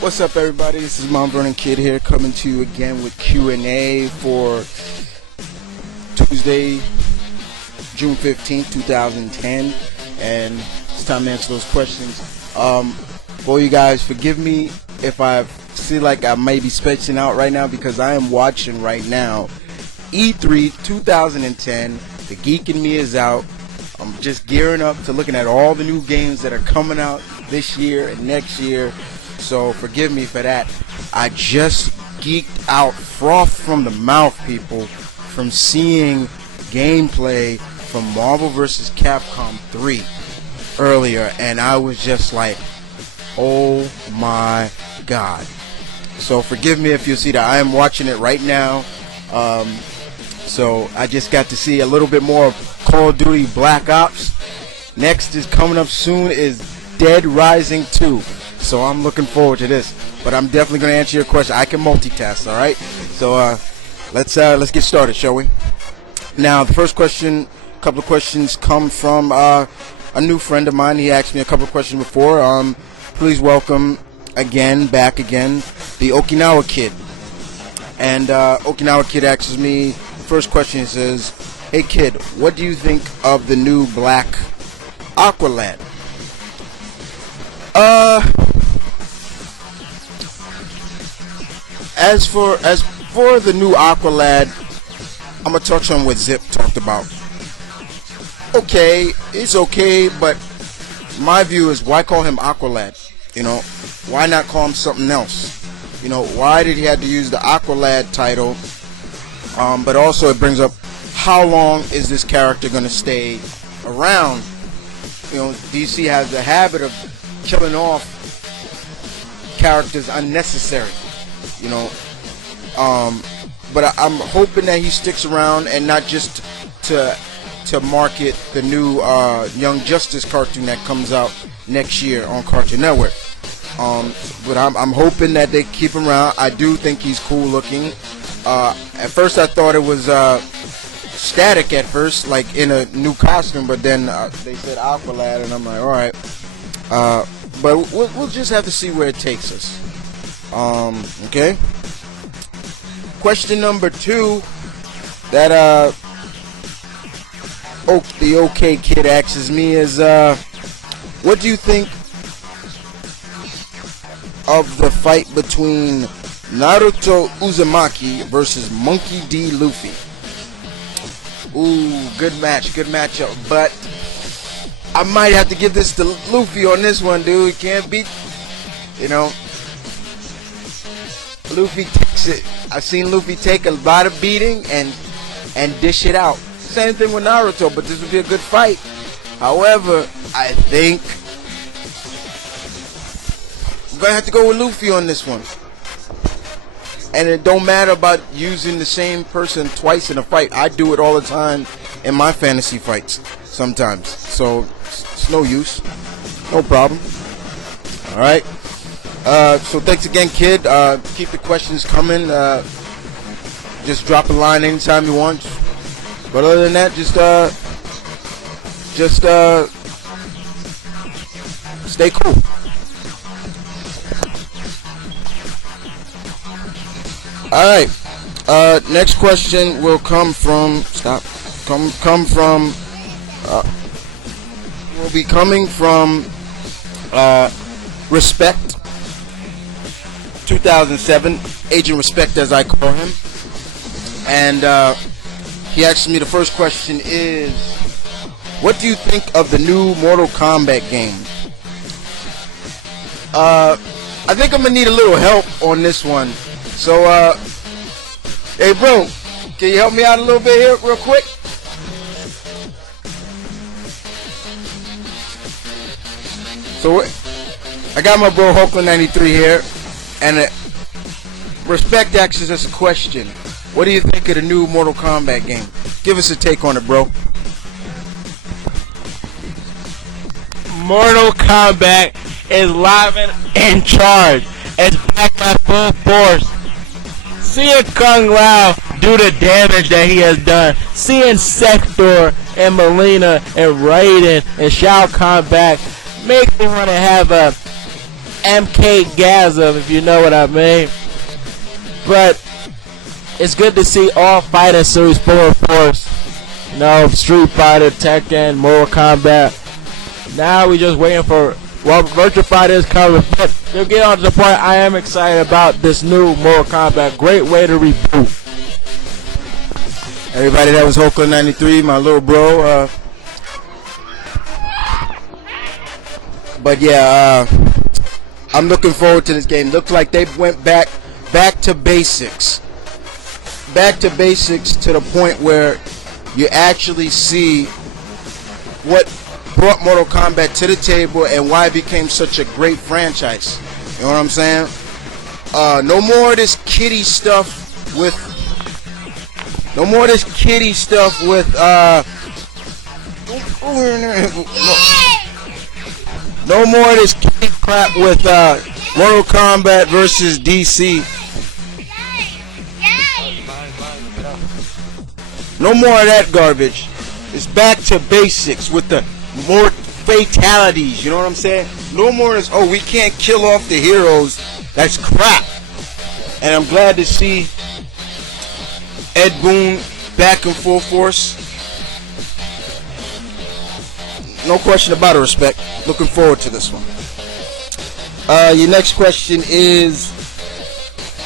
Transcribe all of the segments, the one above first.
What's up, everybody? This is Mount Vernon Kid here, coming to you again with Q&A for Tuesday, June 15th, 2010, and it's time to answer those questions. For you guys, forgive me if I feel like I may be spacing out right now, because I am watching right now E3 2010. The geek in me is out. I'm just gearing up to looking at all the new games that are coming out this year and next year. So forgive me for that. I just geeked out, froth from the mouth, people, from seeing gameplay from Marvel vs. Capcom 3 earlier, and I was just like, oh my god. So forgive me if you see that. I am watching it right now. So I just got to see a little bit more of Call of Duty Black Ops. Next is coming up soon is Dead Rising 2. So I'm looking forward to this, but I'm definitely going to answer your question. I can multitask, all right? So let's get started, shall we? Now, the first question, a couple of questions come from a new friend of mine. He asked me a couple of questions before. Please welcome back again, the Okinawa Kid. And Okinawa Kid asks me, first question says, "Hey kid, what do you think of the new Black Aqualad?" As for the new Aqualad, I'm gonna touch on what Zip talked about. Okay, it's okay, but my view is, why call him Aqualad? You know, why not call him something else? You know, why did he have to use the Aqualad title? But also it brings up, how long is this character gonna stay around? You know, DC has the habit of killing off characters unnecessary. You know, but I'm hoping that he sticks around, and not just to market the new Young Justice cartoon that comes out next year on Cartoon Network. But I'm hoping that they keep him around. I do think he's cool looking. At first I thought it was Static at first, like in a new costume, but then they said Aqualad, and I'm like, all right. But we'll just have to see where it takes us. Okay. Question number 2 that the OK Kid asks me is, what do you think of the fight between Naruto Uzumaki versus Monkey D. Luffy? Ooh, good matchup, but I might have to give this to Luffy on this one, dude. Can't beat, you know, Luffy takes it. I've seen Luffy take a lot of beating and dish it out. Same thing with Naruto, but this would be a good fight. However, I think I'm gonna have to go with Luffy on this one. And it don't matter about using the same person twice in a fight. I do it all the time in my fantasy fights sometimes. So it's no use. No problem. Alright. So thanks again, kid. Keep the questions coming. Just drop a line anytime you want. But other than that, just stay cool. Alright, next question will come from, will be coming from, Respect 2007, Agent Respect as I call him, and, he asked me, the first question is, what do you think of the new Mortal Kombat game? I think I'm gonna need a little help on this one. So, hey bro, can you help me out a little bit here real quick? So, I got my bro Hulkland93 here, and Respect asks us a question. What do you think of the new Mortal Kombat game? Give us a take on it, bro. Mortal Kombat is live and in charge. It's back by full force. Seeing Kung Lao do the damage that he has done, seeing Sector and Melina and Raiden and Shao Kahn back, makes me want to have a M.K. Gasm, if you know what I mean. But it's good to see all fighting series full force. You know, Street Fighter, Tekken, Mortal Kombat. Now we just waiting for Virtual Fighter is coming. But to get on to the point, I am excited about this new Mortal Kombat. Great way to reboot. Everybody, that was Hoka 93, my little bro. But yeah, I'm looking forward to this game. Looks like they went back to basics. Back to basics to the point where you actually see what brought Mortal Kombat to the table and why it became such a great franchise. You know what I'm saying? No more of this kiddie stuff with no more of this kiddie stuff with no more of this kiddie crap with Mortal Kombat versus DC. No more of that garbage. It's back to basics with the more fatalities, you know what I'm saying? No more is, oh, we can't kill off the heroes. That's crap. And I'm glad to see Ed Boon back in full force. No question about it, respect. Looking forward to this one. Your next question is,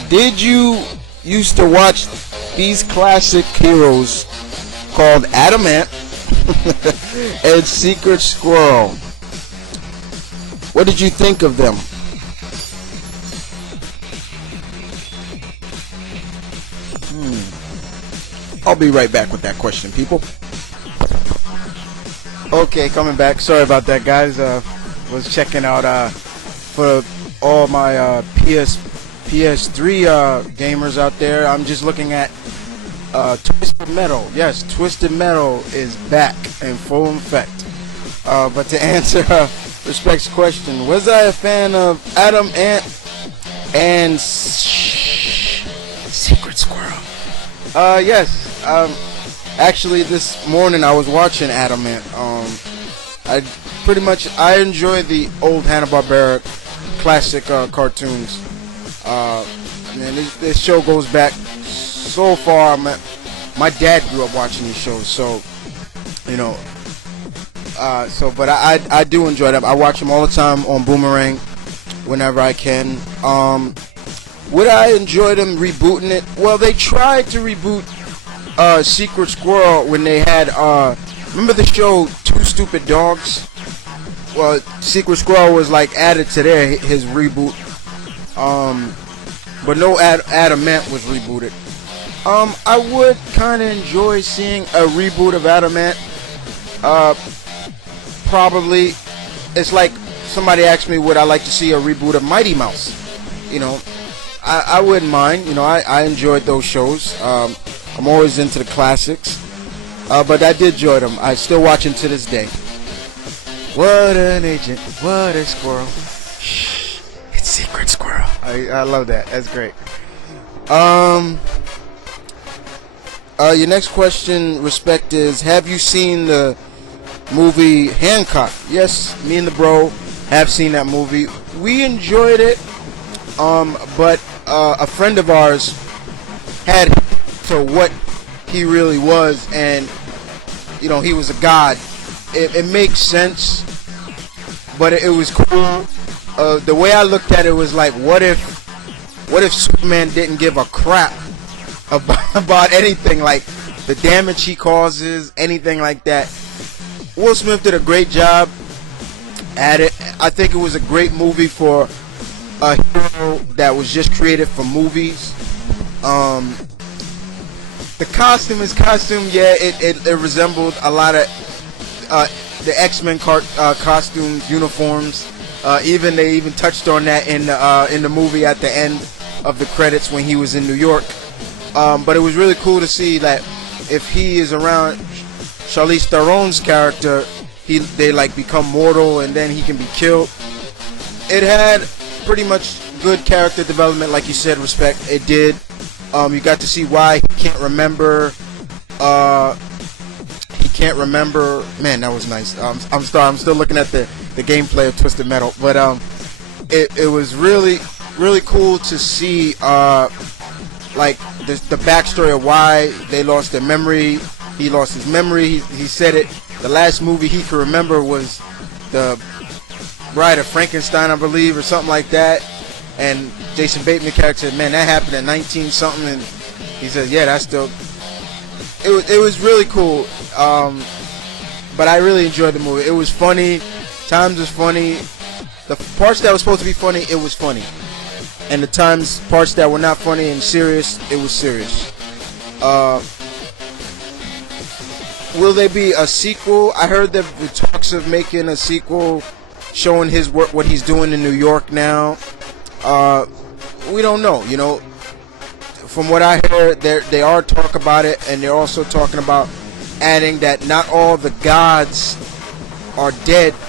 did you used to watch these classic heroes called Adamant and Secret Squirrel? What did you think of them? I'll be right back with that question, people. Okay, coming back. Sorry about that, guys. Was checking out for all my PS3 gamers out there. I'm just looking at Twisted Metal. Yes, Twisted Metal is back in full effect. But to answer Respect's question, was I a fan of Adam Ant and Secret Squirrel? Yes. Actually, this morning I was watching Adam Ant. I enjoy the old Hanna-Barbera classic cartoons. Man, this show goes back so far. My dad grew up watching these shows, so you know. But I do enjoy them. I watch them all the time on Boomerang, whenever I can. Would I enjoy them rebooting it? Well, they tried to reboot Secret Squirrel when they had remember the show Two Stupid Dogs? Well, Secret Squirrel was like added to his reboot. But no Adamant was rebooted. I would kind of enjoy seeing a reboot of Adamant. Probably, it's like somebody asked me, would I like to see a reboot of Mighty Mouse? You know, I wouldn't mind. You know, I enjoyed those shows. I'm always into the classics. But I did enjoy them. I still watch them to this day. What an agent, what a squirrel. Shh, it's Secret Squirrel. I love that. That's great. Your next question, Respect, is have you seen the movie Hancock? Yes, me and the bro have seen that movie. We enjoyed it, but a friend of ours had to what he really was, and you know, he was a god. It makes sense, but it was cool. The way I looked at it was like, what if Superman didn't give a crap about anything, like the damage he causes, anything like that. Will Smith did a great job at it. I think it was a great movie for a hero that was just created for movies. The costume is costume, yeah, it resembled a lot of the X-Men costumes, uniforms. They even touched on that in the movie at the end of the credits when he was in New York. But it was really cool to see that if he is around Charlize Theron's character, they like become mortal and then he can be killed. It had pretty much good character development, like you said, Respect. It did. You got to see why he can't remember. Man, that was nice. I'm sorry, I'm still looking at the gameplay of Twisted Metal, but it was really cool to see like the backstory of why they lost their memory. He lost his memory. He said it. The last movie he could remember was the Bride of Frankenstein, I believe, or something like that. And Jason Bateman character said, "Man, that happened at 19 something." And he says, "Yeah, that's still." It was really cool. But I really enjoyed the movie. It was funny. Times was funny. The parts that were supposed to be funny, it was funny. And the parts that were not funny and serious, it was serious. Will there be a sequel? I heard that the talks of making a sequel showing his work, what he's doing in New York now. We don't know. You know, from what I heard, they are talk about it, and they're also talking about adding that not all the gods are dead